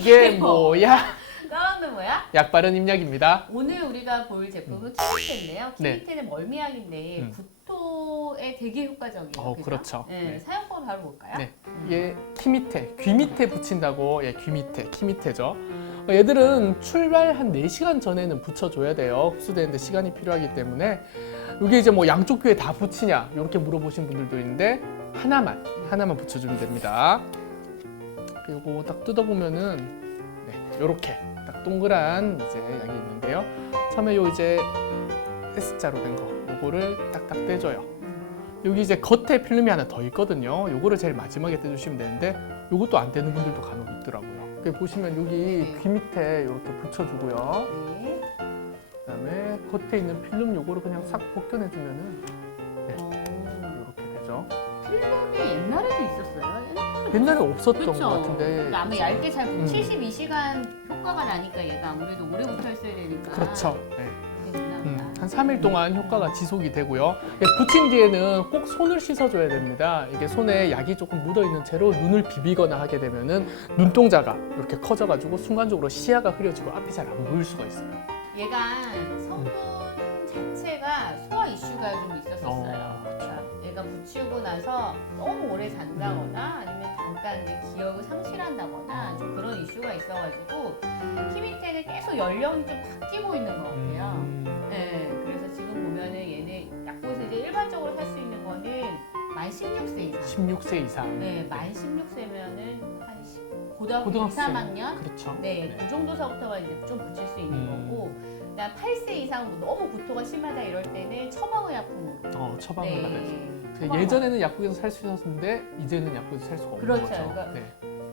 이게 뭐야? 사운드 뭐야? 약 바른 임약입니다. 오늘 우리가 볼 제품은 키미테인데요. 네. 키미테는 멀미약인데 음. 구토에 되게 효과적이에요. 어, 그죠? 그렇죠. 네, 네. 사용법 바로 볼까요? 네. 얘 키 밑에, 귀 밑에 붙인다고 예, 귀 밑에, 키 밑에죠. 어, 얘들은 출발 한 4시간 전에는 붙여줘야 돼요. 흡수되는데 시간이 필요하기 때문에 이게 이제 뭐 양쪽 귀에 다 붙이냐 이렇게 물어보신 분들도 있는데 하나만 하나만 붙여주면 됩니다. 그리고 딱 뜯어보면은 네, 이렇게 딱 동그란 이제 약이 있는데요. 처음에 요 이제 S자로 된 거, 요거를 딱딱 떼줘요. 여기 이제 겉에 필름이 하나 더 있거든요. 요거를 제일 마지막에 떼주시면 되는데 요것도 안 되는 분들도 간혹 있더라고요. 그 보시면 여기 네. 귀 밑에 이렇게 붙여주고요. 네. 그다음에 겉에 있는 필름 요거를 그냥 싹 벗겨내주면은 어, 이렇게 되죠. 필름이 옛날에도 있었어요. 옛날에 없었던 그렇죠. 것 같은데 아마 얇게 잘 음. 72시간 효과가 나니까 얘가 아무래도 오래 붙어 있어야 되니까. 그렇죠. 네. 음. 한 3일 동안 효과가 지속이 되고요. 붙인 뒤에는 꼭 손을 씻어줘야 됩니다. 이게 손에 약이 조금 묻어있는 채로 눈을 비비거나 하게 되면은 눈동자가 이렇게 커져가지고 순간적으로 시야가 흐려지고 앞이 잘 안 보일 수가 있어요. 얘가 성분 나서 너무 오래 잔다거나 아니면 잠깐 이제 기억을 상실한다거나 좀 그런 이슈가 있어가지고 키미테는 계속 연령이 좀 바뀌고 있는 것 같아요. 음, 네, 그래서 지금 보면은 얘네 약국에서 이제 일반적으로 살 수 있는 거는 만 16세 이상. 16세 이상. 네, 만 16세면은 한 10, 고등학교 2, 고등학생. 3학년? 그렇죠. 네, 그 정도서부터가 이제 좀 붙일 수 있는 음. 거고, 그다음 8세 이상 너무 구토가 심하다 이럴 때는 처방의약품으로. 어, 처방을 네, 받아야죠. 처방을 예전에는 약국에서 살 수 있었는데 이제는 약국에서 살 수가 없는 그렇죠. 거죠. 그러니까 네.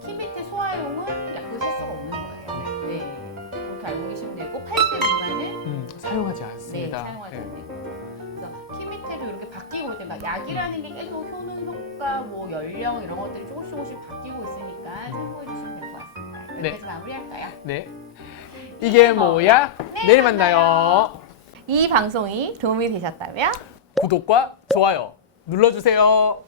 키 밑에 소화용은 약국에 살 수가 없는 거예요. 네, 그렇게 알고 계시면 되고 8세 미만은 음, 사용하지 네, 않습니다. 사용하지 네. 거. 그래서 키 밑에도 이렇게 바뀌고 있대. 막 약이라는 게 계속 효능, 효과, 뭐 연령 이런 것들이 조금씩 조금씩 바뀌고 있으니까 참고해 주시면 될 것 같습니다. 네. 여기까지 마무리할까요? 네. 이게 뭐야? 내일 만나요. 이 방송이 도움이 되셨다면 구독과 좋아요 눌러주세요.